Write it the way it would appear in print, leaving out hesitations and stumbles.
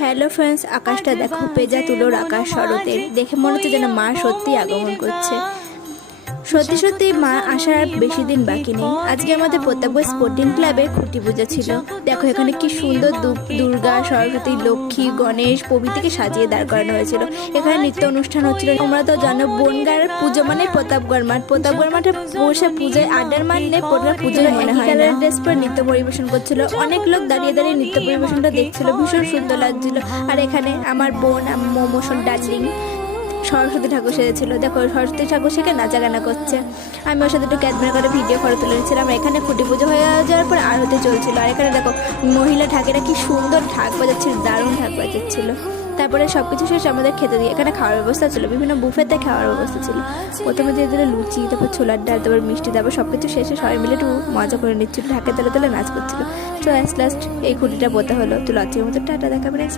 Hello friends, আকাশটা দেখো, Payza তুলোর আকাশ শরতের। দেখে মনে হচ্ছে যেন মা সত্যি আগমন করছে। সত্যি সত্যি মা আসার আর বেশি দিন বাকি নেই। আজকে আমাদের প্রতাপগড় স্পোর্টিং ক্লাবে খুঁটি পুজো ছিল। দেখো এখানে কি সুন্দর দুর্গা, সরস্বতী, লক্ষ্মী, গণেশ প্রভৃতিকে সাজিয়ে দাঁড় করানো হয়েছিল। এখানে নৃত্য অনুষ্ঠান হচ্ছিল। তোমরা তো জানো বনগাঁর পুজো মানে প্রতাপগড় মাঠ। প্রতাপগড় মাঠে বসে পুজোয় আড্ডার মানলে পুজোর মনে হয় না। ড্রেস পরে নৃত্য পরিবেশন করছিল। অনেক লোক দাঁড়িয়ে দাঁড়িয়ে নৃত্য পরিবেশনটা দেখছিল, ভীষণ সুন্দর লাগছিল। আর এখানে আমার বোন মোমোশন ডার্লিং সরস্বতী ঠাকুর সেজেছিল। দেখো সরস্বতী ঠাকুর সেখানে নাচা গানা করছে। আমি ওর সাথে একটু ক্যামেরা করে ভিডিও করে তুলে নিচ্ছিলাম। এখানে খুঁটি পুজো হয়ে যাওয়ার পর আরতি চলছিল। আর এখানে দেখো মহিলা ঠাকেরা কি সুন্দর ঢাক বাজাচ্ছিল, দারুণ ঢাক বাজাচ্ছিল। তারপরে সব কিছু শেষ আমাদের খেতে দিয়ে এখানে খাওয়ার ব্যবস্থা ছিল, বিভিন্ন বুফেতে খাওয়ার ব্যবস্থা ছিল। প্রথমে দিয়ে দিল লুচি, তারপর ছোলার ডাল, তারপর মিষ্টি, তারপর সব কিছু শেষে সবাই মিলে একটু মজা করে নিচ্ছিল, ঢাকে তেলে তেলে নাচ করছিল। তো লাস্ট এই খুঁটিটা পোতা হলো। তো লজ্জার মতো টাটা, দেখাবে।